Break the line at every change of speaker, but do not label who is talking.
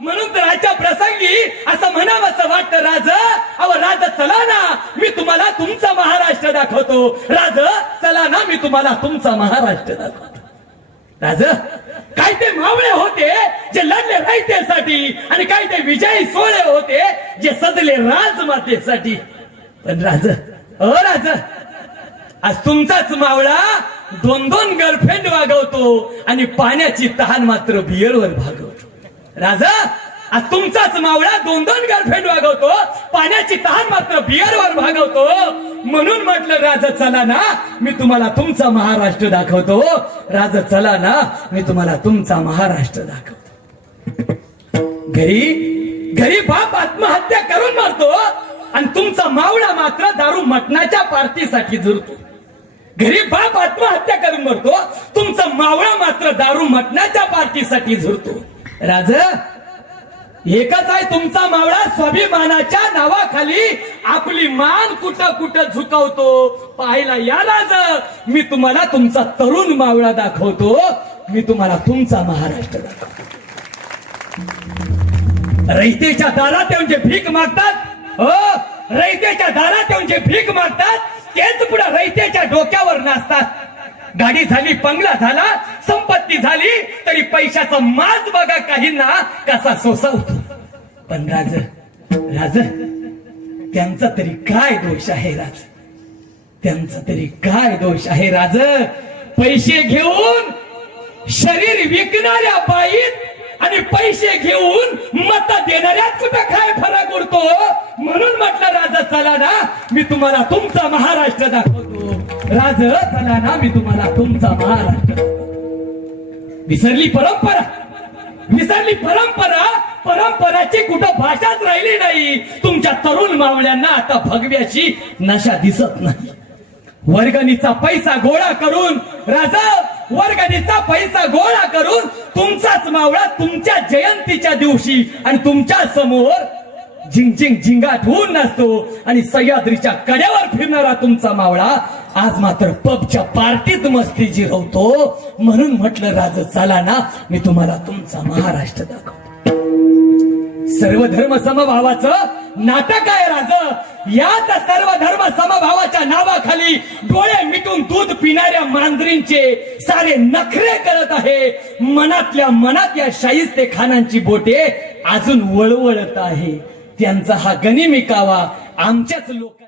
म्हणून तर आजच्या प्रसंगी असं म्हणावंसं वाटतं राज अव राज चला ना मी तुम्हाला तुमचा महाराष्ट्र दाखवतो. राज चला ना मी तुम्हाला तुमचा महाराष्ट्र दाखवतो. राज काय ते मावळे होते जे लढले रायतेसाठी आणि काय ते विजयी सोहळे होते जे सजले राजमातेसाठी. पण राज अ राज आज तुमचाच मावळा दोन दोन गर्लफ्रेंड वागवतो आणि पाण्याची तहान मात्र बियरवर भागवतो. राजा आज तुमचाच मावळा दोन दोन गर्लफ्रेंड वागवतो. पाण्याची तहान मात्र बियरवर भागवतो. म्हणून म्हटलं राजा चला ना मी तुम्हाला तुमचा महाराष्ट्र दाखवतो. राजा चला ना मी तुम्हाला तुमचा महाराष्ट्र दाखवतो. घरी घरी बाप आत्महत्या करून मारतो आणि तुमचा मावळा मात्र दारू मटणाच्या पार्टीसाठी झुरतो. घरी बाप आत्महत्या करून मरतो तुमचा मावळा मात्र दारू मटणाच्या पार्टीसाठी झुरतो. राज एकच आहे तुमचा मावळा स्वाभिमानाच्या नावाखाली आपली मान कुठं कुठं झुकवतो? पाहायला या राज. मी तुम्हाला तुमचा तरुण मावळा दाखवतो. मी तुम्हाला तुमचा महाराष्ट्र दाखवतो. रैतेच्या दारात येऊन जे भीक मागतात हो रैतेच्या दारात येऊन जे भीक मागतात तेच पुढे रैतेच्या डोक्यावर नाचतात. गाडी झाली बंगला झाला संपत्ती झाली तरी पैशाचा माज बघा काहींना कसा सोसवतो. पण राज राज त्यांचा तरी काय दोष आहे राज? त्यांचा तरी काय दोष आहे राज? पैसे घेऊन शरीर विकणाऱ्या बाईत आणि पैसे घेऊन मत देणाऱ्या कुठं काय फरक उरतो? म्हणून म्हटलं राजा चला ना मी तुम्हाला तुमचा महाराष्ट्र दाखवतो. राज झाला ना मी तुम्हाला तुमचा महाराष्ट्र. विसरली परंपरा. विसरली परंपरा. परंपराची कुठं भाषाच राहिली नाही. तुमच्या तरुण मावळ्यांना आता भगव्याची नशा दिसत नाही. वर्गणीचा पैसा गोळा करून राजा वर्गणीचा पैसा गोळा करून तुमचाच मावळा तुमच्या जयंतीच्या दिवशी आणि तुमच्यासमोर झिंग झिंग झिंगाट होऊन नसतो आणि सह्याद्रीच्या कड्यावर फिरणारा तुमचा मावळा आज मात्र पबच्या पार्टीत मस्ती जिरवतो म्हणून म्हटलं राज चला ना मी तुम्हाला तुमचा महाराष्ट्र दाखवतो. सर्व धर्म समभावाचं नाटक आहे राज. याच सर्व धर्म समभावाच्या नावाखाली डोळे मिटून दूध पिणाऱ्या मांजरींचे सारे नखरे करत आहे. मनातल्या मनात या शाहिस्ते खानांची बोटे अजून वळवळत आहे. त्यांचा हा गनिमिकावा आमच्याच लोक